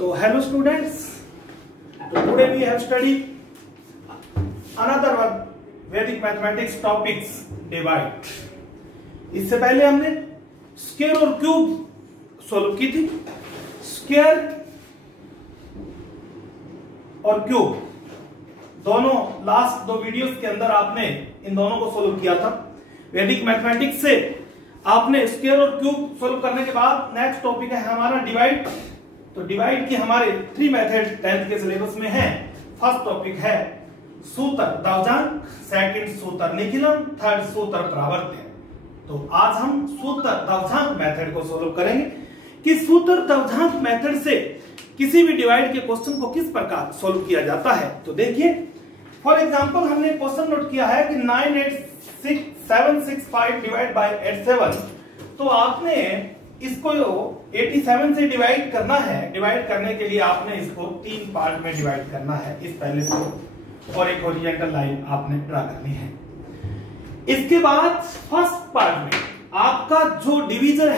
So hello students, so today we have studied another one Vedic mathematics topics divide। इससे पहले हमने square और cube solve की थी। स्क्वायर और क्यूब दोनों लास्ट दो वीडियोस के अंदर आपने इन दोनों को सॉल्व किया था। वैदिक मैथमेटिक्स से आपने स्क्वायर और क्यूब सॉल्व करने के बाद नेक्स्ट टॉपिक है हमारा डिवाइड। तो डिवाइड की हमारे 3 मेथड 10th के सिलेबस में है। फर्स्ट टॉपिक है सूत्र दवजांक, सेकंड सूत्र निखिलम, थर्ड सूत्र प्रावर्त्य। तो आज हम सूत्र दवजांक मेथड को सॉल्व करेंगे कि सूत्र दवजांक मेथड से किसी भी डिवाइड के क्वेश्चन को किस प्रकार सॉल्व किया जाता है। तो देखिए फॉर एग्जांपल हमने क्वेश्चन नोट किया है कि 98765 डिवाइड बाय 87। तो आपने इसको 87 से डिवाइड करना है। डिवाइड करने के लिए आपने इसको 3 पार्ट में डिवाइड करना है, इस पहले से, और एक हॉरिजॉन्टल लाइन आपने ड्रा करनी है। इसके बाद फर्स्ट पार्ट में आपका जो डिवीजर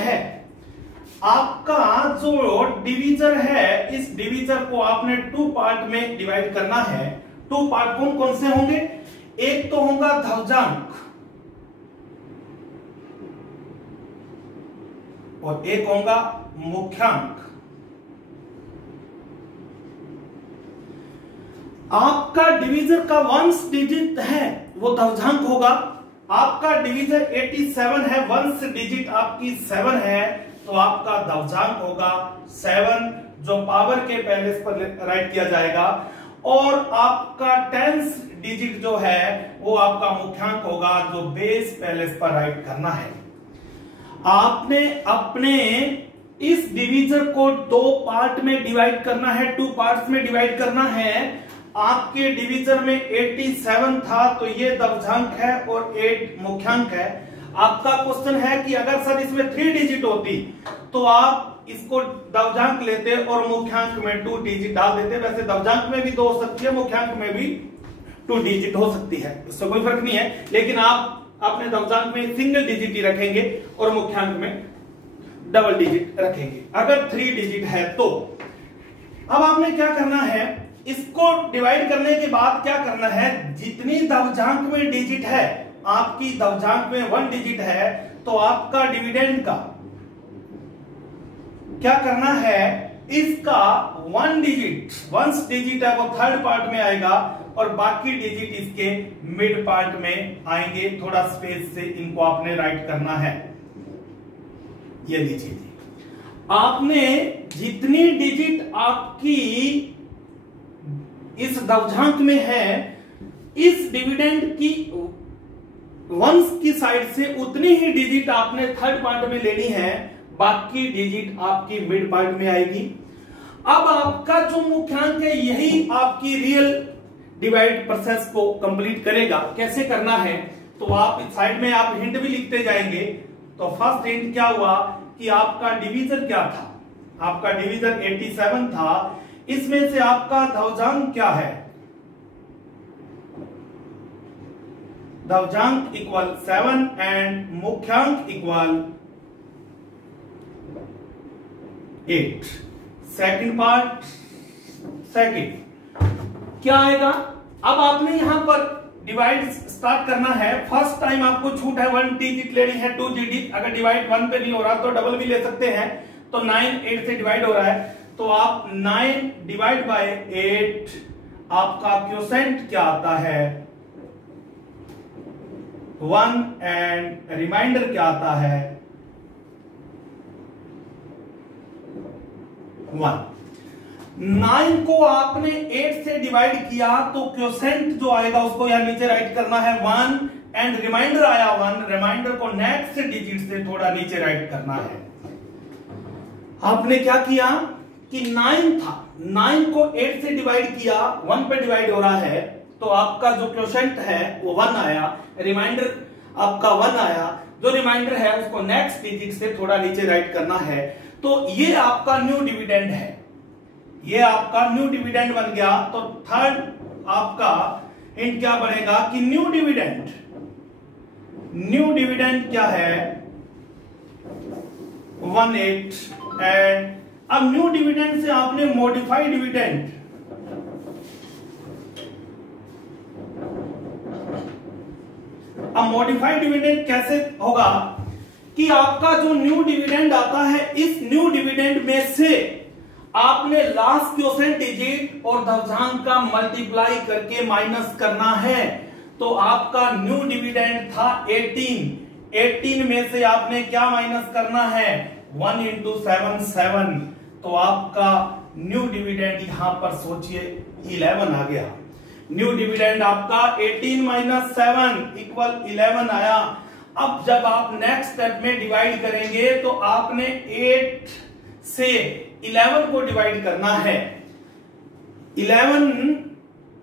है, इस डिवीजर को आपने 2 पार्ट में डिवाइड करना है। 2 पार्ट कौन कौन से होंगे? एक तो होगा दवजांक और एक होगा मुख्यांक। आपका डिवीजर का 1 डिजिट है वो दवजांक होगा। आपका डिवीजर 87 है, 1 डिजिट आपकी 7 है, तो आपका दवजांक होगा 7, जो पावर के पहले पर राइट किया जाएगा। और आपका 10 डिजिट जो है वो आपका मुख्यांक होगा, जो बेस पहले पर राइट करना है। आपने अपने इस डिवीजर को 2 पार्ट में डिवाइड करना है, 2 पार्ट्स में डिवाइड करना है। आपके डिवीजर में 87 था तो ये दवजांक है और 8 मुख्यांक है। आपका क्वेश्चन है कि अगर सर इसमें 3 डिजिट होती तो आप इसको दवजांक लेते और मुख्यांक में 2 डिजिट डाल देते। वैसे दवजांक में भी 2 हो सकती है, मुख्यांक में भी 2 डिजिट हो सकती है, इससे कोई फर्क नहीं है। लेकिन आप अपने दवजांक में सिंगल डिजिट ही रखेंगे और मुख्यांक में डबल डिजिट रखेंगे अगर 3 डिजिट है तो। अब आपने क्या करना है, इसको डिवाइड करने के बाद क्या करना है, जितनी दवजांक में डिजिट है, आपकी दवजांक में 1 डिजिट है, तो आपका डिविडेंड का क्या करना है, इसका 1 डिजिट है वो थर्ड पार्ट में आएगा और बाकी डिजिट इसके मिड पार्ट में आएंगे। थोड़ा स्पेस से इनको आपने राइट करना है। ये लीजिए, आपने जितनी डिजिट आपकी इस दवजांक में है, इस डिविडेंड की 1s की साइड से उतनी ही डिजिट आपने थर्ड पार्ट में लेनी है, बाकी डिजिट आपकी मिड पार्ट में आएगी। अब आपका जो मुख्यांक है यही आपकी रियल डिवाइड प्रोसेस को कंप्लीट करेगा। कैसे करना है, तो आप इस साइड में आप हिंट भी लिखते जाएंगे। तो फर्स्ट हिंट क्या हुआ कि आपका डिवीजर क्या था, आपका डिवीजर 87 था। इसमें से आपका दवजांक क्या है, दवजांक इक्वल 7 एंड मुख्यांक इक्वल 8। सेकंड पार्ट, सेकंड क्या आएगा। अब आपने यहां पर डिवाइड स्टार्ट करना है। फर्स्ट टाइम आपको छूट है 1 डिजिट लेनी है, 2 डिजिट। अगर डिवाइड 1 पे नहीं हो रहा तो डबल भी ले सकते हैं। तो 9 8 से डिवाइड हो रहा है, तो आप 9 डिवाइड बाय 8, आपका क्वोशेंट क्या आता है 1 एंड रिमाइंडर क्या आता है 1। 9 को आपने 8 से डिवाइड किया तो क्वोशेंट जो आएगा उसको यहां नीचे राइट करना है 1 एंड रिमाइंडर आया 1। रिमाइंडर को नेक्स्ट डिजिट से थोड़ा नीचे राइट करना है। आपने क्या किया कि 9 था, 9 को 8 से डिवाइड किया, 1 पे डिवाइड हो रहा है, तो आपका जो क्वोशेंट है वो 1 आया, रिमाइंडर आपका 1 आया। जो रिमाइंडर है उसको नेक्स्ट डिजिट से थोड़ा नीचे राइट करना है। तो ये आपका न्यू डिविडेंड है, ये आपका न्यू डिविडेंड बन गया। तो थर्ड आपका हिंट क्या बनेगा कि न्यू डिविडेंड क्या है 18 एंड अब न्यू डिविडेंड से आपने मॉडिफाइड डिविडेंड, अब मॉडिफाइड डिविडेंड कैसे होगा कि आपका जो न्यू डिविडेंड आता है, इस न्यू डिविडेंड में से आपने लास्ट क्वोशेंट डिजिट और दशमलव का मल्टीप्लाई करके माइनस करना है। तो आपका न्यू डिविडेंड था 18 में से आपने क्या माइनस करना है, 1 into 7 7। तो आपका न्यू डिविडेंड यहां पर सोचिए 11 आ गया। न्यू डिविडेंड आपका 18 - 7 = 11 आया। अब जब आप नेक्स्ट स्टेप में डिवाइड करेंगे तो आपने 8 से 11 को डिवाइड करना है। 11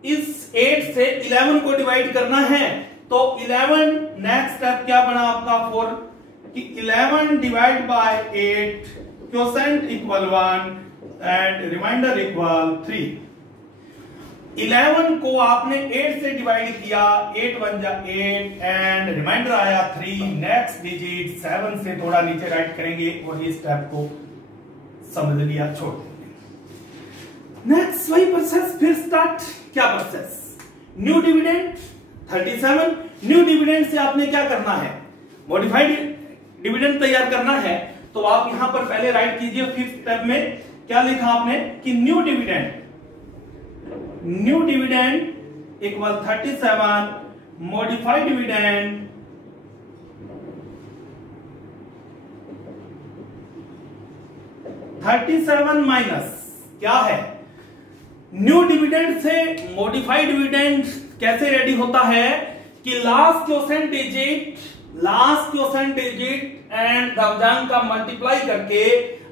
इस 8 से 11 को डिवाइड करना है। तो 11 नेक्स्ट स्टेप क्या बना आपका 4 कि 11 divide by 8 quotient = 1 and remainder = 3। 11 को आपने 8 से डिवाइड किया, 8 1 जा 8 एंड रिमाइंडर आया 3। नेक्स्ट डिजिट 7 से थोड़ा नीचे राइट करेंगे और इस स्टेप को समझ लिया, छोड़ देंगे। नेक्स्ट वही प्रोसेस फिर स्टार्ट। क्या process, new dividend 37, new dividend से आपने क्या करना है, मॉडिफाइड डिविडेंड तैयार करना है। तो आप यहां पर पहले राइट कीजिए, फिफ्थ स्टेप में क्या लिखा आपने कि new dividend = 37, modified dividend minus क्या है, न्यू डिविडेंड से मॉडिफाइड डिविडेंड कैसे रेडी होता है कि लास्ट क्वोशेंट डिजिट एंड दशमलव का मल्टीप्लाई करके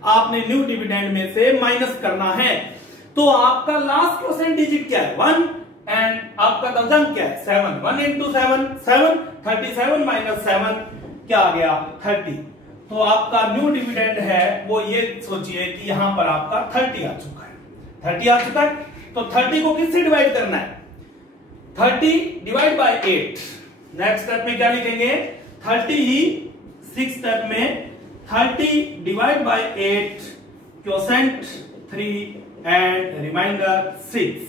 आपने न्यू डिविडेंड में से माइनस करना है। तो आपका लास्ट क्वोशेंट डिजिट क्या है 1 एंड आपका दशमलव क्या है 7। 1 into 7 7, 37 - 7 क्या आ गया 30। तो आपका न्यू डिविडेंड है वो ये सोचिए कि यहां पर आपका 30 आ चुका है। 30 आ चुका है तो 30 को किससे डिवाइड करना है, 30 डिवाइड बाय 8। नेक्स्ट स्टेप में क्या लिखेंगे 30 ही, 6 स्टेप में 30 divide by 8 quotient 3 and remainder 6।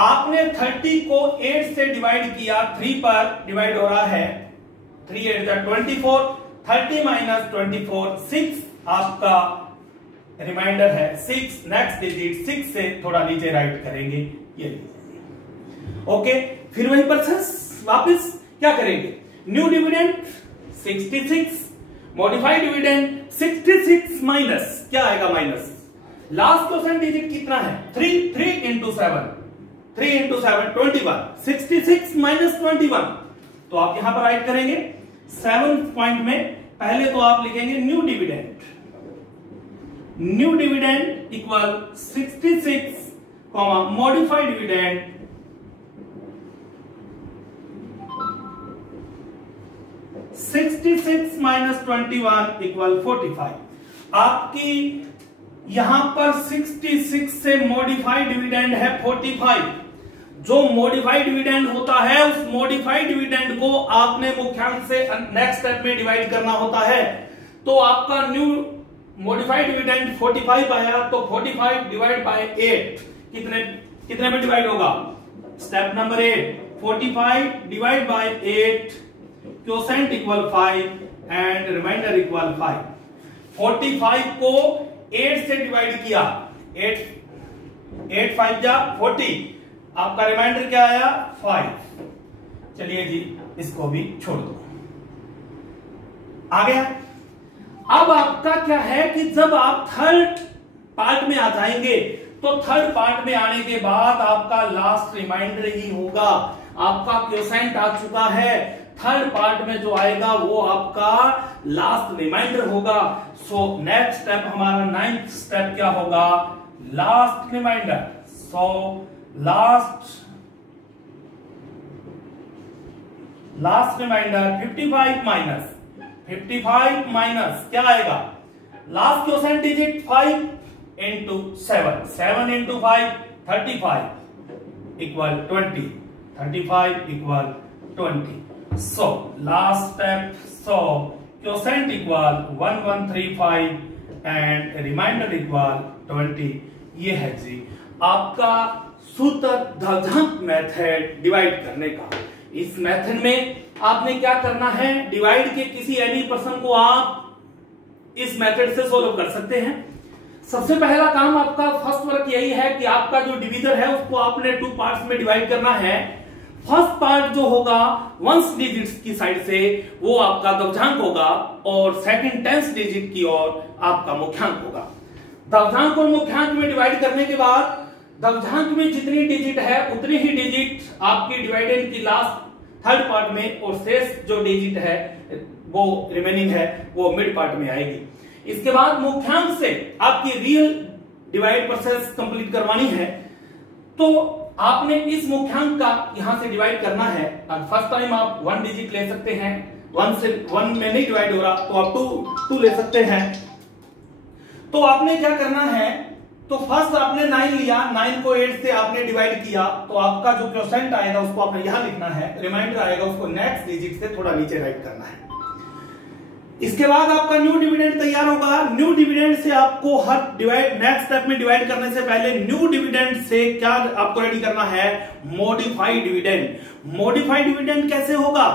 आपने 30 को 8 से डिवाइड किया, 3 पर डिवाइड हो रहा है, 3 8 जा 24, 30 - 24 6 आपका रिमाइंडर है 6। नेक्स्ट डिजिट 6 से थोड़ा नीचे राइट करेंगे, ये ओके। फिर वही प्रोसेस वापस क्या करेंगे, new dividend 66, modified dividend 66 minus क्या आएगा, माइनस लास्ट क्वोशेंट डिजिट कितना है 3, 3 into 7 21, 66 - 21। तो आप यहां पर राइट करेंगे 7 पॉइंट में। पहले तो आप लिखेंगे न्यू डिविडेंड = 66, मॉडिफाइड डिविडेंड 66 - 21 = 45। आपकी यहां पर 66 से मॉडिफाइड डिविडेंड है 45। जो मॉडिफाइड डिविडेंड होता है उस मॉडिफाइड डिविडेंड को आपने मुख्यांश से नेक्स्ट स्टेप में डिवाइड करना होता है। तो आपका न्यू मॉडिफाइड डिविडेंड 45 आया, तो 45 डिवाइड बाय 8 कितने में डिवाइड होगा, step number 8 45 divide by 8 quotient = 5 and remainder = 5। 45 को 8 से डिवाइड किया, 8 5 जा 40, आपका रिमाइंडर क्या आया 5। चलिए जी इसको भी छोड़ दो, आ गया। अब आपका क्या है कि जब आप थर्ड पार्ट में आ जाएंगे तो थर्ड पार्ट में आने के बाद आपका लास्ट रिमाइंडर ही होगा। आपका क्वोशेंट आ चुका है, थर्ड पार्ट में जो आएगा वो आपका लास्ट रिमाइंडर होगा। सो नेक्स्ट स्टेप हमारा 9th स्टेप क्या होगा, last remainder. So last remainder 55 minus क्या आएगा, last quotient digit 5 into 7, 7 into 5 35 = 20, 35 = 20. So last step, so quotient = 1135 and reminder equal 20। ये है जी आपका सूत्र धावधांक मेथड डिवाइड करने का। इस मेथड में आपने क्या करना है, डिवाइड के किसी एनी पर्सन को आप इस मेथड से सोल्व कर सकते हैं। सबसे पहला काम आपका फर्स्ट वर्क यही है कि आपका जो डिवीजर है उसको आपने 2 पार्ट्स में डिवाइड करना है। फर्स्ट पार्ट जो होगा वंस डिजिट्स की साइड से वो आपका दवधांक होगा और सेकंड टेंस डिजिट की ओर आपका मुख्यांक होगा। दवधांक और मुख्यांक में डिवाइड करने के बाद दवधांक में जितनी डिजिट है उतनी ही डिजिट आपकी डिवाइडेंड की लास्ट थर्ड पार्ट में और शेष जो डिजिट है वो रिमेनिंग है वो मिड पार्ट में आएगी। इसके बाद मुख्यांक से आपकी रियल डिवाइड प्रोसेस कंप्लीट करवानी है तो आपने इस मुख्यांक का यहां से डिवाइड करना है। फर्स्ट टाइम आप 1 डिजिट ले सकते हैं, 1 से 1 में नहीं डिवाइड हो रहा तो आप 2 ले सकते हैं। तो आपने क्या करना है, तो फर्स्ट आपने 9 लिया, 9 को 8 से आपने डिवाइड किया तो आपका जो क्वोशेंट आएगा उसको आपने यहां लिखना है, रिमाइंडर आएगा उसको नेक्स्ट डिजिट से थोड़ा नीचे राइट करना है। इसके बाद आपका न्यू डिविडेंड तैयार होगा। न्यू डिविडेंड से आपको हर डिवाइड नेक्स्ट स्टेप में डिवाइड करने से पहले न्यू डिविडेंड से क्या आपको रेडी करना है, मॉडिफाइड डिविडेंड। मॉडिफाइड डिविडेंड कैसे होगा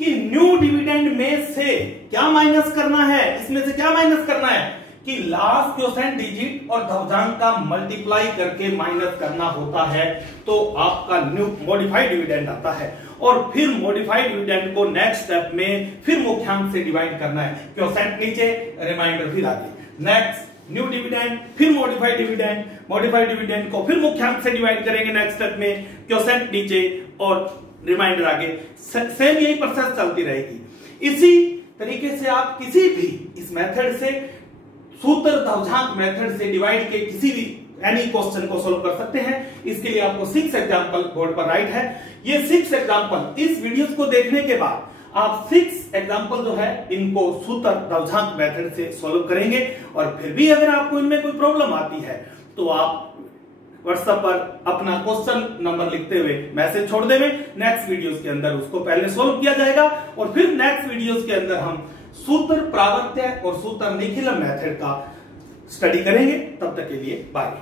कि न्यू डिविडेंड में से क्या माइनस करना है, इसमें से क्या माइनस करना है कि लास्ट क्वोशेंट डिजिट और दवधांक का मल्टीप्लाई करके माइनस करना होता है तो आपका न्यू मॉडिफाइड डिविडेंड आता है। और फिर मॉडिफाइड डिविडेंड को नेक्स्ट स्टेप में फिर मुख्यांक से डिवाइड करना है, क्वोशेंट नीचे रिमाइंडर फिर आगे, नेक्स्ट न्यू डिविडेंड फिर मॉडिफाइड डिविडेंड, मॉडिफाइड डिविडेंड को फिर मुख्यांक से डिवाइड करेंगे नेक्स्ट स्टेप में, क्वोशेंट नीचे और रिमाइंडर आगे। सेम यही प्रोसेस चलती रहेगी। इसी तरीके से आप किसी भी इस मेथड से सूत्र दवधांक मेथड से डिवाइड के किसी भी एनी क्वेश्चन को सोल्व कर सकते हैं। इसके लिए आपको 6 एग्जांपल बोर्ड पर राइट है। ये 6 एग्जांपल इस वीडियोस को देखने के बाद आप 6 एग्जांपल जो है इनको सूत्र दवधांक मेथड से सोल्व करेंगे और फिर भी अगर आपको इनमें कोई प्रॉब्लम आती है तो आप व्हाट्सएप पर अपना क्वेश्चन नंबर लिखते हुए मैसेज छोड़ देंगे। नेक्स्ट वीडियोस के अंदर उसको पहले सोल्व किया जाएगा और फिर नेक्स्ट वीडियोस के अंदर हम सूत्र प्रावर्त्य और सूत्र निखिलम मेथड का स्टडी करेंगे। तब तक के लिए बाय।